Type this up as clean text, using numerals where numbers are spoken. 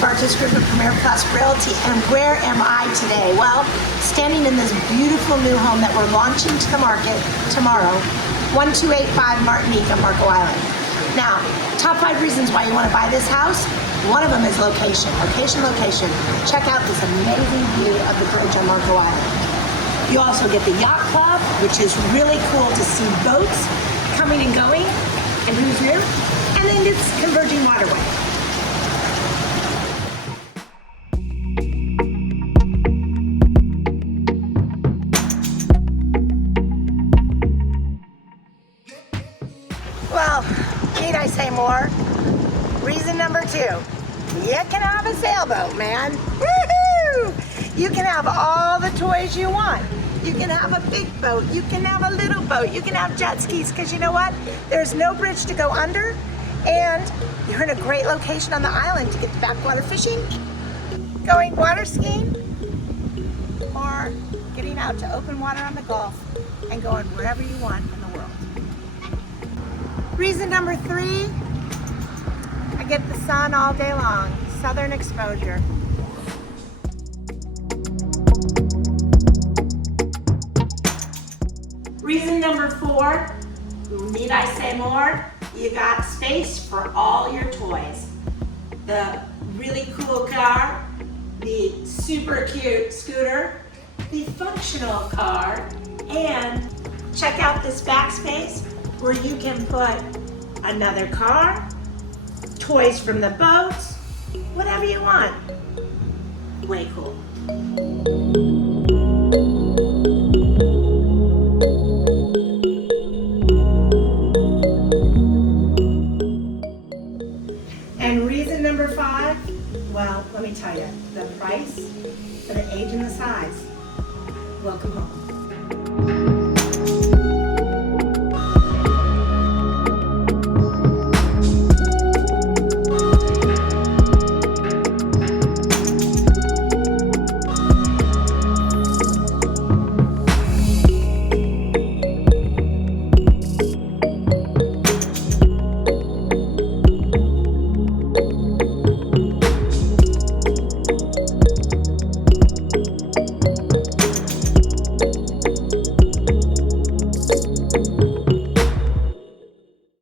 Bartos Group of Premier Plus Realty, and where am I today? Well, standing in this beautiful new home that we're launching to the market tomorrow, 1285 Martinique on Marco Island. Now, top 5 reasons why you want to buy this house. One of them is location. Location. Check out this amazing view of the bridge on Marco Island. You also get the yacht club, which is really cool to see boats coming and going, and who's here, and then it's converging waterway. Well, need I say more? Reason number 2, you can have a sailboat, man. Woohoo! You can have all the toys you want. You can have a big boat, you can have a little boat, you can have jet skis, because you know what? There's no bridge to go under, and you're in a great location on the island to get the backwater fishing, going water skiing, or getting out to open water on the Gulf and going wherever you want in the world. Reason number 3, I get the sun all day long, southern exposure. Reason number 4, need I say more? You got space for all your toys. The really cool car, the super cute scooter, the functional car, and check out this backspace where you can put another car, toys from the boats, whatever you want. Way cool. And reason number 5, well, let me tell you, the price for the age and the size. Welcome home.